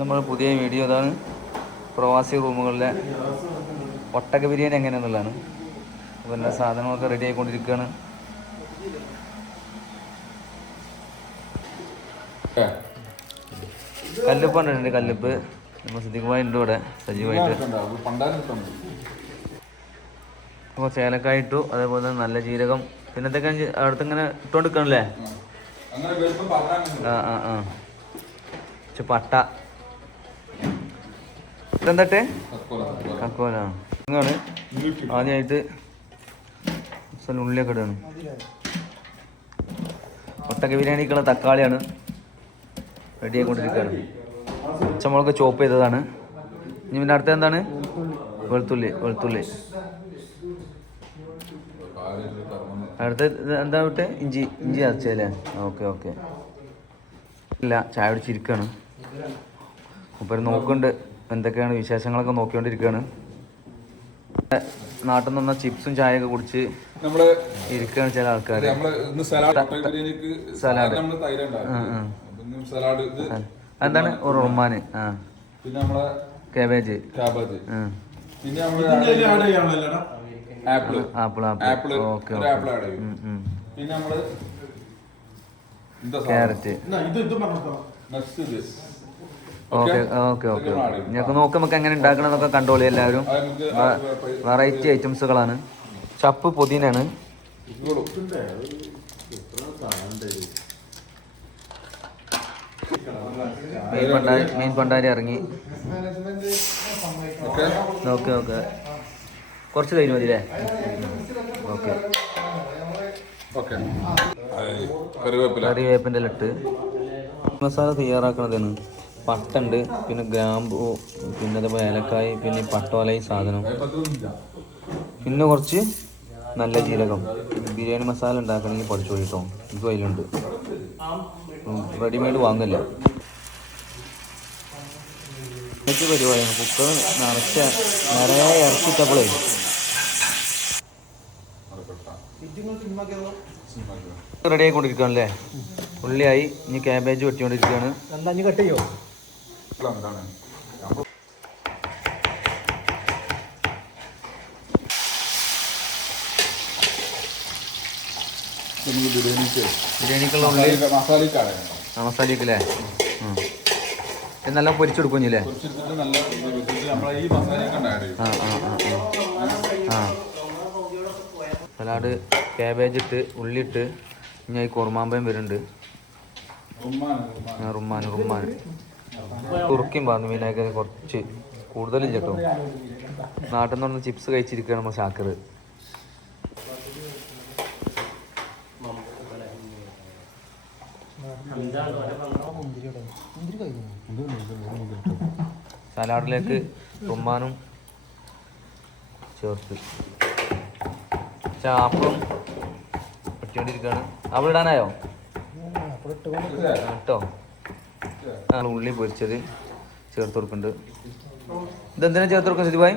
നമ്മൾ പുതിയ വീഡിയോ അതാണ് പ്രവാസി റൂമുകളിലെ ഒട്ടക ബിരിയാണി എങ്ങനെയാണെന്നുള്ളതാണ്. അപ്പോൾ എല്ലാ സാധനങ്ങളൊക്കെ റെഡി ആയിക്കൊണ്ടിരിക്കുകയാണ്. കല്ലുപ്പ് കണ്ടിട്ടുണ്ട്. കല്ലുപ്പ് നമ്മൾ സിദ്ദിഖുമായി ഉണ്ട് ഇവിടെ സജീവമായിട്ട്. കുറച്ച് ഏലക്കായ ഇട്ടു, അതേപോലെ തന്നെ നല്ല ജീരകം, പിന്നെ എന്തൊക്കെ അടുത്ത് ഇങ്ങനെ ഇട്ടുകൊണ്ടിരിക്കണല്ലേ. പട്ട ഇതെന്തട്ടെ കക്കോല നിങ്ങളാണ് ആദ്യമായിട്ട് ഉള്ളിയൊക്കെ ഇടുകയാണ്. ഒട്ടക ബിരിയാണിക്കുള്ള തക്കാളിയാണ് റെഡി ആയിക്കൊണ്ടിരിക്കുകയാണ്. പച്ചമുളക് ചോപ്പ് ചെയ്തതാണ്. ഇനി പിന്നെ അടുത്ത എന്താണ്? വെളുത്തുള്ളി. അടുത്ത എന്താ വിട്ട്? ഇഞ്ചി അരച്ചല്ലേ? ഓക്കെ. ഇല്ല, ചായ കുടിച്ചിരിക്കുകയാണ്. അപ്പോൾ നോക്കുന്നുണ്ട് എന്തൊക്കെയാണ് വിശേഷങ്ങളൊക്കെ നോക്കിക്കൊണ്ടിരിക്കുകയാണ്. നാട്ടിൽ നിന്ന് ചിപ്സും ചായയൊക്കെ കുടിച്ച് ഇരിക്കുകയാണ് ചില ആൾക്കാർ. സലാഡ് എന്താണ്? റുമാൻ, cabbage, apple, okay, carrot. Okay. ഞങ്ങൾക്ക് നോക്കാം നമുക്ക് എങ്ങനെ ഉണ്ടാക്കണമെന്നൊക്കെ കണ്ടോളി എല്ലാവരും. വെറൈറ്റി ഐറ്റംസുകളാണ്. ചപ്പ് പുതിനാണ്. മെയിൻ പണ്ടാരി ഇറങ്ങി. ഓക്കെ കുറച്ച് കഴിഞ്ഞു മതി അല്ലേ? ഓക്കെ. കറിവേപ്പിൻ്റെ ഇട്ട് മസാല തയ്യാറാക്കണതാണ്. പട്ടുണ്ട്, പിന്നെ ഗ്രാമ്പു, പിന്നെ അതേപോലെ ഏലക്കായ്, പിന്നെ പട്ടോല ഈ സാധനം, പിന്നെ കുറച്ച് നല്ല ജീരകം. ബിരിയാണി മസാല ഉണ്ടാക്കണമെങ്കിൽ പഠിച്ചു കേട്ടോ, ഇത് അതിലുണ്ട്. റെഡിമെയ്ഡ് വാങ്ങില്ല. ഇതൊക്കെ പരിപാടിയാണ്. കുക്കർ നിറയെ ഇറച്ചിട്ടപ്പോഴേ റെഡി ആയിക്കൊണ്ടിരിക്കുകയാണല്ലേ. ഉള്ളിയായി. ഇനി ക്യാബേജ് വെട്ടിക്കൊണ്ടിരിക്കുകയാണ്. കട്ട് ചെയ്യോ? ബിരിയാണിക്കുള്ള ഉള്ളി മസാലയ്ക്കല്ലേ? നല്ല പൊരിച്ചെടുക്കുന്നില്ലേ? സലാഡ്, ക്യാബേജ് ഇട്ട്, ഉള്ളി ഇട്ട്, ഇനി കുറുമാമ്പയം വരുന്നുണ്ട്. റുമാൻ തുറക്കും പറഞ്ഞു. മീനൊക്കെ കുറച്ച് കൂടുതലില്ല കേട്ടോ. നാട്ടിൽ നിന്ന് പറഞ്ഞ ചിപ്സ് കഴിച്ചിരിക്കുകയാണ് നമ്മൾ ഷാക്കർ. സലാഡിലേക്ക് റുമാനും ചേർത്ത് ആപ്പിളും വെട്ടിക്കൊണ്ടിരിക്കുകയാണ്. ആപ്പിൾ ഇടാനായോ? കേട്ടോ. ഉള്ളി പൊരിച്ചത് ചേർത്ത് കൊടുക്കുന്നുണ്ട്. ഇതെന്തിനാ ചേർത്ത് കൊടുക്കുന്നത് സിദ്ദിഖായി?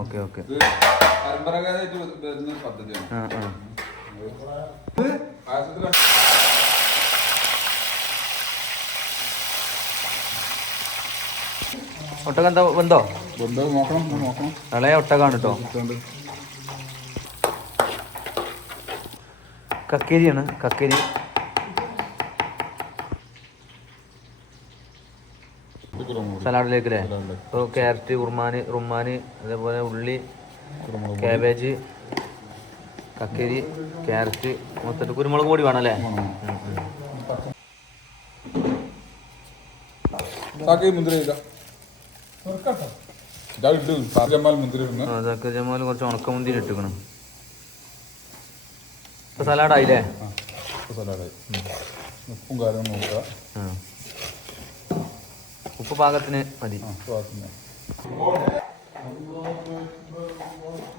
ഓക്കെ. ഒട്ടകം എന്താ വെന്തോ? ഇളയ ഒട്ടകാണ് കേട്ടോ. കക്കേരിയാണ്. കക്കേരി സലാഡിലേക്ക് അല്ലേ? ഇപ്പോൾ ക്യാരറ്റ്, റുമാന്, അതേപോലെ ഉള്ളി, ക്യാബേജ്, കക്കേരി, ക്യാരറ്റ്, മൊത്തത്തിൽ കുരുമുളക് പൊടി വേണം അല്ലേ? ജമാൽ കുറച്ച് ഉണക്കമുന്തിരി ഇട്ടിക്കണം. ഇപ്പൊ സലാഡായില്ലേ? ഉപ്പ് പാകത്തിന് മതി.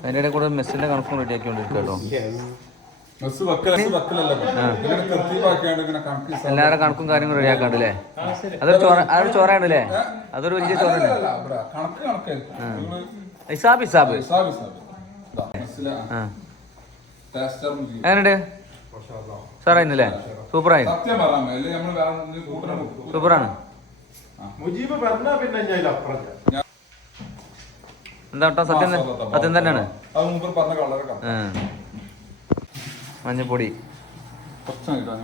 അതിൻ്റെ ഇടയിൽ കൂടെ മെസ്സിന്റെ കണക്കും റെഡിയാക്കിക്കൊണ്ടിരിക്കുക കേട്ടോ. എല്ലാവരുടെ കണക്കും കാര്യങ്ങളും റെഡിയാക്കാണ്ടല്ലേ? അതൊരു ചോറാണല്ലേ? അതൊരു വലിയ ചോറാണ്. ഹിസാബ് ഹിസാബ് എങ്ങനെയുണ്ട് സാറായിരുന്നല്ലേ സൂപ്പറായി സൂപ്പറാണ് എന്താ കേട്ടോ സത്യം സത്യം തന്നെയാണ് മഞ്ഞപ്പൊടി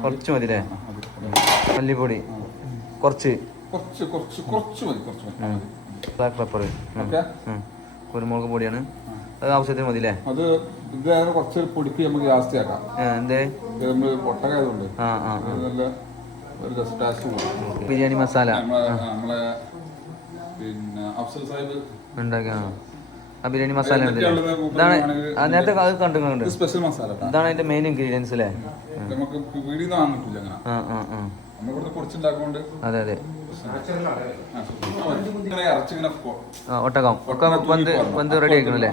കുറച്ച് മതി അല്ലേ മല്ലിപ്പൊടി കുറച്ച് ബ്ലാക്ക് പെപ്പർ കുരുമുളക് പൊടിയാണ് അത് ആവശ്യത്തിന് മതി അല്ലേ അത് കുറച്ച് പൊടിക്ക് നമുക്ക് ജാസ്തി ആക്കാം എന്തേ പൊട്ടകായതുകൊണ്ട് ബിരിയാണി മസാല നമ്മളെ പിന്നെ അഫ്സൽ സാഹിബ് ഉണ്ടാക്കി ആ ബിരിയാണി മസാല ഇതാണ് നേരത്തെ അത് കണ്ടിട്ടുണ്ട് സ്പെഷ്യൽ മസാല ഇതാണ് അതിന്റെ മെയിൻ ഇൻഗ്രീഡിയൻസ് അല്ലേ നമുക്ക് വീടിൽ നിന്ന് വാങ്ങാൻ പറ്റില്ല നമ്മളിവിടുന്ന് പൊടിച്ചുണ്ടാക്കുന്നുണ്ട് അതെ അതെ ഇറച്ചിങ്ങനെ ഒട്ടകം ഒക്കെ വന്ന് റെഡി ആക്കണം അല്ലേ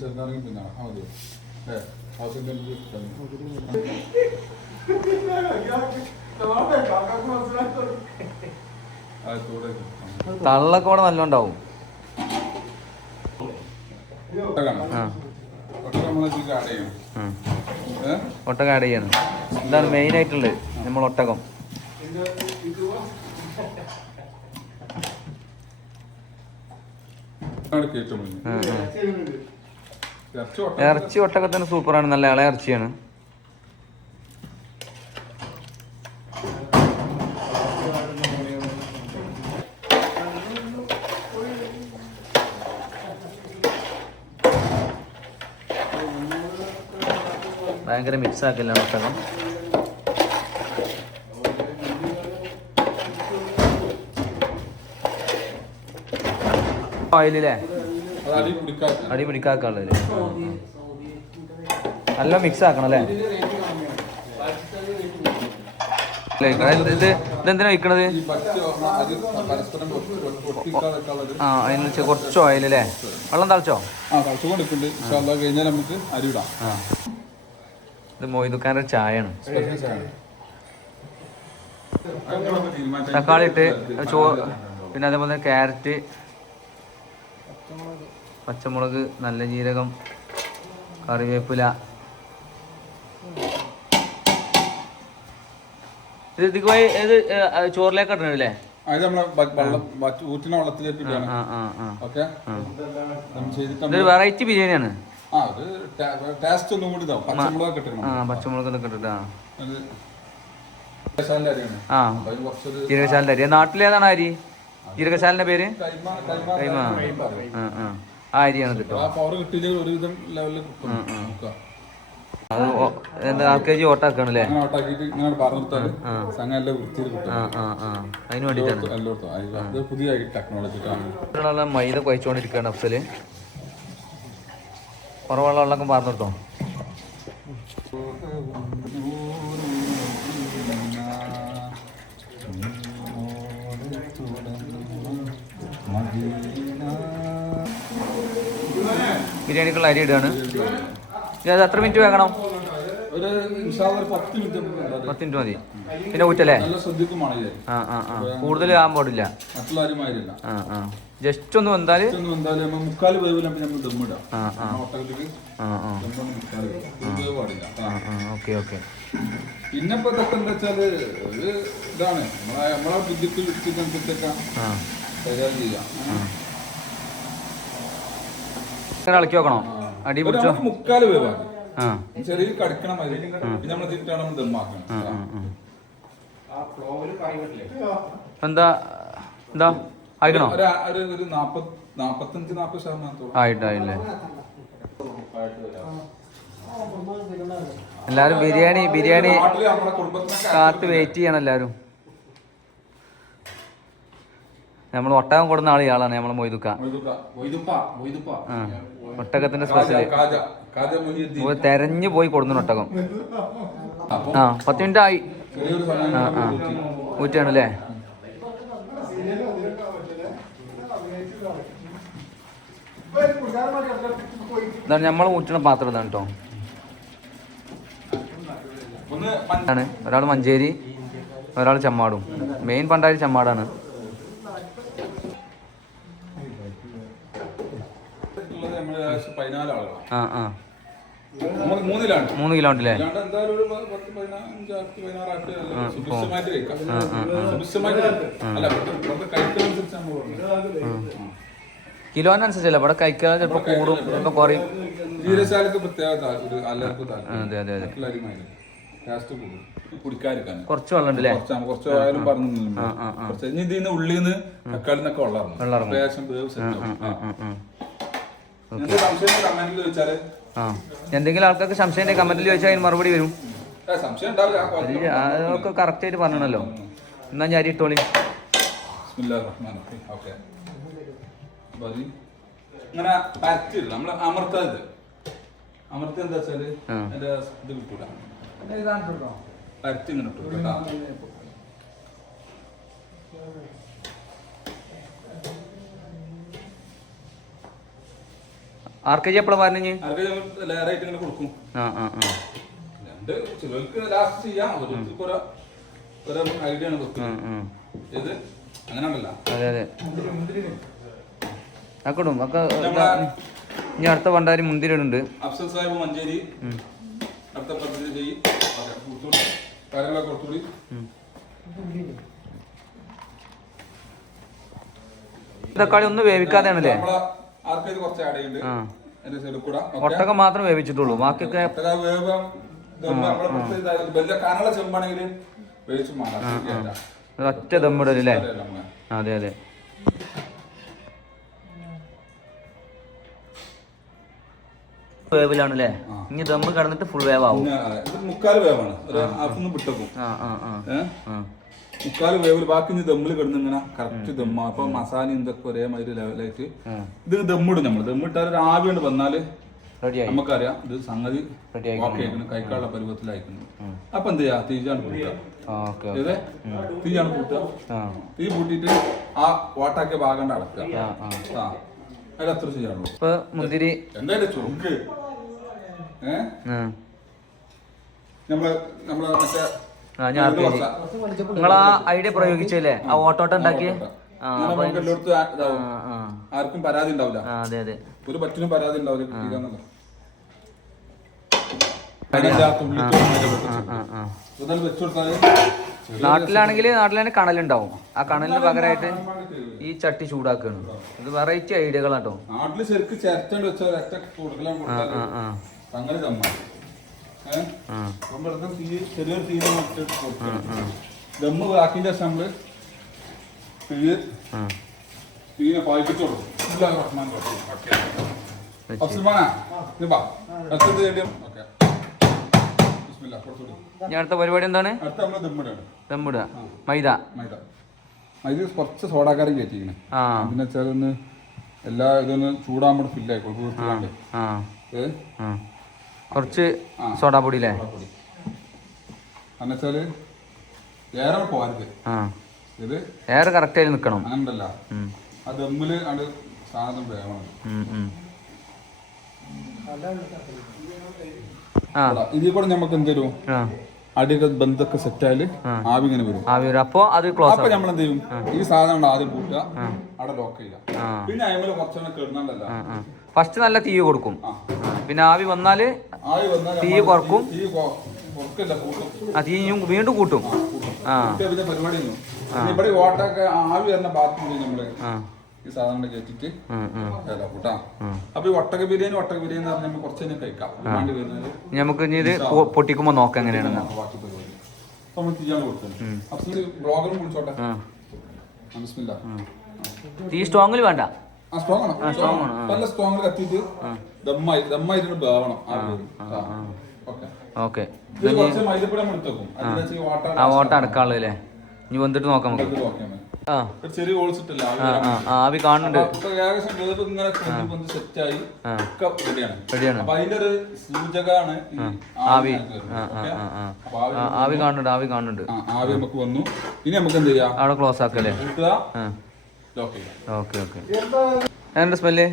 ചെറുതാണെങ്കിൽ പിന്നെ മതി തള്ളൊക്കെ ഇവിടെ നല്ല ഉണ്ടാവും ഒട്ടകം ആഡ് ചെയ്യണം ഇതാണ് മെയിൻ ആയിട്ടുള്ളത് നമ്മൾ ഒട്ടകം ഇറച്ചി ഒട്ടകത്തിന് സൂപ്പറാണ് നല്ല ഇളയ ഇറച്ചിയാണ് ഭയങ്കര മിക്സ് ആക്കില്ല ഒട്ടകം ഓയിലല്ലേ അടി പിടിക്കാക്കുള്ളത് നല്ല മിക്സ് ആക്കണം അല്ലേ ഇതെന്തിനാ വയ്ക്കണത് ആ അതിന് കുറച്ച് ഓയിൽ അല്ലേ വെള്ളം തളിച്ചോ ഇത് മൊയ്തുക്കാൻ്റെ ചായയാണ് തക്കാളി ഇട്ട് പിന്നെ അതേപോലെ ക്യാരറ്റ് പച്ചമുളക് നല്ല ജീരകം കറിവേപ്പില ഇത് ഇതിക്ക് പോയി ഇത് ചോറിലേക്ക് ഇടണല്ലേ ഇതൊരു വെറൈറ്റി ബിരിയാണിയാണ് പച്ചമുളക് ഇട്ടിട്ട് ജീരകശാലിന്റെ അരി നാട്ടിലേതാണ് അരി ജീരകശാലിന്റെ പേര് കൈമ ആ അരിയാണ് കിട്ടും അത് എന്താ RKG ഓട്ടാക്കാണല്ലേ അതിന് വേണ്ടിയിട്ടാണ് മൈദ കുഴച്ചുകൊണ്ടിരിക്കുകയാണ് അഫ്സല് കുറവുള്ള വെള്ളമൊക്കെ പറഞ്ഞിട്ടോ ബിരിയാണിക്കുള്ള അരി ഇടുകയാണ് ഇത് എത്ര മിനിറ്റ് വേക്കണം? 10 മിനിറ്റ് മതി. പിന്നെ ഊറ്റല്ലേ? കൂടുതൽ ആകാൻ പാടില്ല. ജസ്റ്റ് ഒന്ന് വന്നാല് ഓക്കെ ഓക്കെ. പിന്നെ ഇപ്പൊ ഇതൊക്കെ എന്താ വെച്ചാല് ഇതാണ് നമ്മളെ ബുദ്ധിക്ക് ഇളക്കി നോക്കണോ? അടി പിടിച്ചോ? മുക്കാല് വേവാണ്. ചെറിയ കടിക്കണം. പിന്നെ നമ്മൾ തിരിച്ചാണ് നമ്മൾ ദമ്മാക്കണം. എന്താ എന്താ ആയിക്കണോ? ഒരു 45-40% ആയിട്ടായില്ലേ? എല്ലാരും ബിരിയാണി കാത്ത് വെയിറ്റ് ചെയ്യണം എല്ലാരും. നമ്മൾ ഒട്ടകം കൊടുന്ന ആളാണ് നമ്മളെ മൊയ്തുക്ക. ഒട്ടകത്തിന്റെ സ്പെഷ്യൽ തെരഞ്ഞു പോയി കൊടുന്നു ഒട്ടകം. 10 മിനിറ്റ് ആയി. ഊറ്റാണല്ലേ? ഇതാണ് നമ്മൾ ഊറ്റണ പാത്രം ഇതാണ് കേട്ടോ. ഒരാൾ മഞ്ചേരി, ഒരാൾ ചമ്മാടും. മെയിൻ പണ്ടായി ചമ്മാടാണ്. നമ്മള് 14 ആളുകളാണ്. ആ ആ 3 കിലോ ഉണ്ടല്ലേ? എന്തായാലും ഒരു 10, 15, 16 സുഭിക്ഷമായിട്ട് കഴിക്കാം. സുഭിക്ഷമായിട്ട് അല്ല കഴിക്കുന്നതനുസരിച്ച് നമ്മൾ പറഞ്ഞു. കിലോനനുസരിച്ചല്ല ഇവിടെ കഴിക്കാൻ ചിലപ്പോൾ കൂടും ചിലപ്പോൾ കുറയും. ജീരശാലക്ക് പ്രത്യേക എല്ലാവർക്കും അതെ അതെ അതെ. കുടിക്കാതിരിക്കാൻ കുറച്ച് വെള്ളം ഉണ്ടല്ലേ? കുറച്ച് ആയാലും പറഞ്ഞില്ല. കുറച്ച് ഇനി ഇതിന്ന് ഉള്ളിൽ നിന്ന് തക്കാളി നിന്നൊക്കെ വെള്ളം അത്യാവശ്യം സംശയം കമന്റിൽ ചോദിച്ചാല് എന്തെങ്കിലും ആൾക്കാർക്ക് സംശയം ഉണ്ടെങ്കിൽ കമന്റിൽ ചോദിച്ചാൽ അതിന് മറുപടി വരും. സംശയം ഉണ്ടാവില്ല. അതൊക്കെ കറക്റ്റ് ആയിട്ട് പറഞ്ഞണല്ലോ. എന്നാ ഞാൻ ഇട്ടോളി. ഇങ്ങനെ പരത്തില്ല നമ്മള് അമർത്തത്. അമർത്തി എന്താ വെച്ചാല് അതിന്റെ ഇത് കിട്ടൂല. പരത്തി ഇങ്ങനെ ഇട്ടു കേട്ടോ. ആർക്കേജ് എപ്പോഴാ പറഞ്ഞു? ലെയറായിട്ട് ഇങ്ങനെ കൊടുക്കും. ചിലർക്ക് ലാസ്റ്റ് ചെയ്യാം. ഓരോ ഐഡിയ ആണ് കൊടുക്കുന്നത്. ഇത് അങ്ങനെയാണല്ലോ. അതെ അതെ ആക്കടും ഒക്കെ. ഇനി അടുത്ത പണ്ടാരി മുന്തിരിയുണ്ട്. അഫ്സൽ സാഹിബ് മഞ്ചേരി അടുത്ത പദ്ധതി ചെയ്യും. കാര്യങ്ങളൊക്കെ കുറച്ചുകൂടി തക്കാളി ഒന്നും വേവിക്കാതെയാണല്ലേ? ആർക്കേത് കുറച്ച് ആഡ് ചെയ്യുന്നുണ്ട്. ഒട്ടകം മാത്രം വേവിച്ചിട്ടുള്ളൂ, ബാക്കിയൊക്കെ കനള ചെമ്പാണെങ്കിൽ ഒറ്റ ദമ്മിടല്ലേ? അതെ അതെ. വേവിലാണല്ലേ? ഇനി ദമ്മ് കടന്നിട്ട് ഫുൾ വേവാവും. 3/4 വേവാണ്. വിട്ടേക്കും 3/4 വേവില്. ബാക്കി ഇനി ദമ്മിൽ കിടന്ന് ഇങ്ങനെ കറക്റ്റ് ദമ്മ. അപ്പൊ മസാല ഇതൊക്കെ ഒരേമാതിരി ലെവലായിട്ട് ഇത് ദമ്മിടും. നമ്മള് ദമ്മിട്ടാൽ ഒരു ആവി കൊണ്ട് വന്നാല് നമുക്കറിയാം ഇത് സംഗതി കൈക്കാളുള്ള പരുവത്തിലായിക്കുന്നു. അപ്പൊ എന്ത് ചെയ്യാ? തീയാണ് കൂട്ടുക. തീയാണ് കൂട്ടുക. തീ കൂട്ടിട്ട് ആ വാട്ടാക്കിയ ഭാഗം അടക്കുക. അതിൽ അത്ര ചെയ്യാനുള്ളൂ. ഇപ്പൊ മുന്തിരി എന്തായാലും ചുരുക്ക് നമ്മള് മറ്റേ നിങ്ങളാ ഐഡിയ പ്രയോഗിച്ചല്ലേ? ആ ഓട്ടോട്ടം ഉണ്ടാക്കി ആർക്കും പരാതി ഉണ്ടാവില്ല. അതെ അതെ. ഒരു പറ്റിനും പരാതി ഉണ്ടാവില്ല. നാട്ടിലാണെങ്കിൽ കണലുണ്ടാവും. ആ കണലിന് പകരമായിട്ട് ഈ ചട്ടി ചൂടാക്കുകയാണ്. ഇത് വെറൈറ്റി ഐഡിയകളാട്ടോ. നാട്ടില് ശരിക്കും ചിരട്ടണ്ട് വെച്ചാൽ സംഗതി ചെറിയൊരു തീ ദമ്മ് ആക്കിന്റെ ശേഷം നമ്മള് തീനെ പായിപ്പിച്ചു കൊടുക്കും. ഞാൻ അടുത്ത പരിപാടി എന്താണ്? ദമ്മിടുക. മൈദ കുറച്ച് സോഡാക്കാരം കയറ്റിങ്ങനെ എന്ന് വെച്ചാൽ ഒന്ന് എല്ലാ ഇതൊന്ന് ചൂടാകുമ്പോൾ ഫില്ലായിക്കോളൂ. കുറച്ച് സോഡാപ്പൊടി അല്ലേ? എന്നുവെച്ചാല് ഏറെ പോരുത്. ഇത് ഏറെ കറക്റ്റ് ആയി നിക്കണം. അങ്ങനല്ല, ആ ദമ്മില് അത് സാധനം വേണം. ഇതിൽ കൂടെ നമുക്ക് എന്തെങ്കിലും അടിയൊക്കെ ബന്ധമൊക്കെ സെറ്റ് ആയാല് ആവി ഇങ്ങനെ വരും. അപ്പൊ അത് ക്ലോസ്. അപ്പൊ നമ്മൾ എന്ത് ചെയ്യും? ഈ സാധനം ആദ്യം കൂട്ടുക, അവിടെ ലോക്ക് ചെയ്യുക. പിന്നെ അതിൽ കുറച്ചൊന്നും കിടന്നല്ല. ഫസ്റ്റ് നല്ല തീ കൊടുക്കും. പിന്നെ ആവി വന്നാല് തീ കുറക്കും. തീ വീണ്ടും കൂട്ടും. പരിപാടി ഇവിടെ ഓട്ടൊക്കെ ആവി വരുന്ന ഭാഗത്ത് നമ്മള് ഈ സാധനം കയറ്റിട്ട് കൂട്ടാ. അപ്പൊ ഈ ഒട്ടക ബിരിയാണി എന്ന് പറഞ്ഞാൽ കുറച്ച് കഴിഞ്ഞാൽ കഴിക്കാം. നമുക്ക് ഇത് പൊട്ടിക്കുമ്പോ നോക്കാം എങ്ങനെയാണെന്ന്. തീ സ്ട്രോങ്ങിൽ വേണ്ട. സ്ട്രോങ്ങിൽ കത്തിയിട്ട് ദമ്മായിട്ട് വേവണം. ഓക്കെ. ആ ഓട്ട അടക്കാനുള്ളതല്ലേ? ഇനി വന്നിട്ട് നോക്കാം നമുക്ക്. ചെറിയ ഹോൾസ് ഇട്ടില്ല, ആവി കാണുന്നുണ്ട്. റെഡിയാണ്. അപ്പൊ അതിന്റെ ഒരു സൂചകമാണ് ആവി. ആവി കാണുന്നുണ്ട്. ആവി നമുക്ക് വന്നു. ഇനി നമുക്ക് എന്ത് ചെയ്യാം? അവിടെ ക്ലോസ് ആക്കല്ലേ? Okay okay. എന്റെ സ്മെല്ല്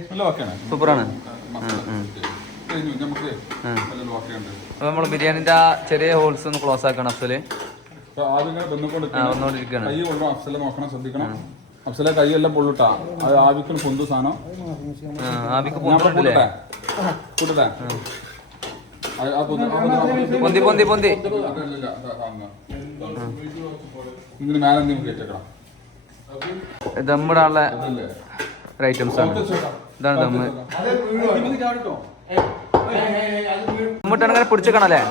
സൂപ്പറാണ്. അപ്പൊ നമ്മള് ബിരിയാണിന്റെ ആ ചെറിയ ഹോൾസ് ഒന്ന് ക്ലോസ് ആക്കണം. അഫ്സല് വന്നോണ്ടിരിക്കുകയാണ്. അഫ്സലെ കൈയെല്ലാം പൊള്ളിട്ടാ അത് ആവിക്ക് പൊന്തു സാധനം ആവിക്ക് ഞാൻ പൊന്തല്ലേ കൂട്ടട്ടെ പൊന്തി പൊന്തി പൊന്തി ഇങ്ങനെ മേലെ എന്തെങ്കിലും കേട്ടേക്കണം ദമ്മിടാനുള്ള ഒരു ഐറ്റംസ് ആണ്. ഇതാണ് ദമ്മ്. ദമ്മിട്ടാണ് ഇങ്ങനെ പിടിച്ചേക്കണല്ലേ.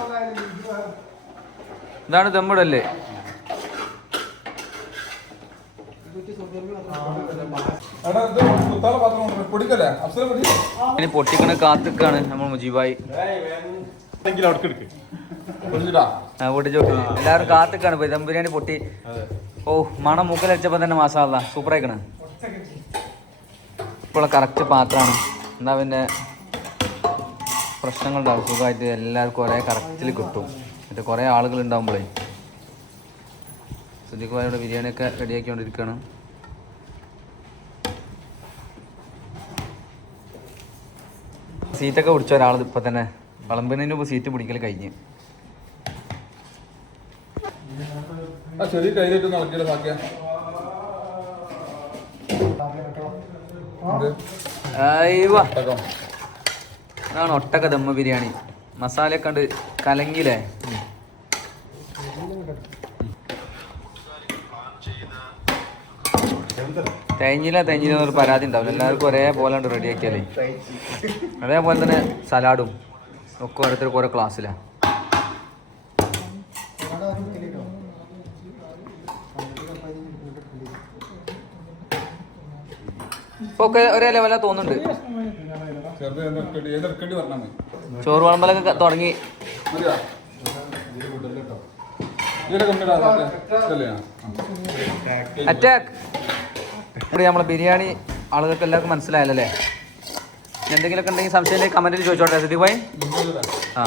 ഇതാണ് ദമ്മിടല്ലേ. ഇനി പൊട്ടിക്കണ കാത്തിക്കാണ് നമ്മൾ മുജീബായി. പൊട്ടിച്ചു എല്ലാവരും കാത്തിക്കാണ്. പോയി ദം ബിരിയാണി പൊട്ടി. ഓ മണം മൂക്കലടിച്ചപ്പോ തന്നെ മാഷാ സൂപ്പർ ആയിക്കണ്. ഇപ്പോൾ കറക്റ്റ് പാത്രമാണ്. എന്താ പിന്നെ പ്രശ്നങ്ങളുണ്ടാവും. സുഖമായിട്ട് എല്ലാവർക്കും ഒരേ കറക്റ്റിൽ കിട്ടും. മറ്റേ കുറേ ആളുകൾ ഉണ്ടാകുമ്പോഴേ. സുധിക്ക് ഭായിയുടെ ബിരിയാണിയൊക്കെ റെഡിയാക്കിക്കൊണ്ടിരിക്കുകയാണ്. സീറ്റൊക്കെ പിടിച്ച ഒരാൾ ഇപ്പം തന്നെ വിളമ്പിനു മുമ്പ് സീറ്റ് പിടിക്കൽ കഴിഞ്ഞ്. അതാണ് ഒട്ടക ദമ്മ ബിരിയാണി. മസാലയൊക്കെ ഉണ്ട് കലങ്ങിലേ. തേഞ്ഞില്ലെന്നൊരു പരാതി ഉണ്ടാവില്ല. എല്ലാവർക്കും ഒരേപോലെ ഉണ്ട് റെഡിയാക്കിയാലേ. അതേപോലെ തന്നെ സലാഡും ഒക്കെ ഓരോരുത്തർക്ക് ഓരോ ക്ലാസ്സിലാണ്. ഇപ്പൊ ഒക്കെ ഒരേ ലെവലാ തോന്നുന്നുണ്ട്. ചോറ് വിളമ്പലൊക്കെ തുടങ്ങി. അറ്റാക്ക്. ഇവിടെ നമ്മളെ ബിരിയാണി ആളുകൾക്ക് എല്ലാവർക്കും മനസ്സിലായല്ലേ. എന്തെങ്കിലുമൊക്കെ ഉണ്ടെങ്കിൽ സംശയം കമന്റിൽ ചോദിച്ചോട്ടെ സിദ്ദീഖ് ഭായി. ആ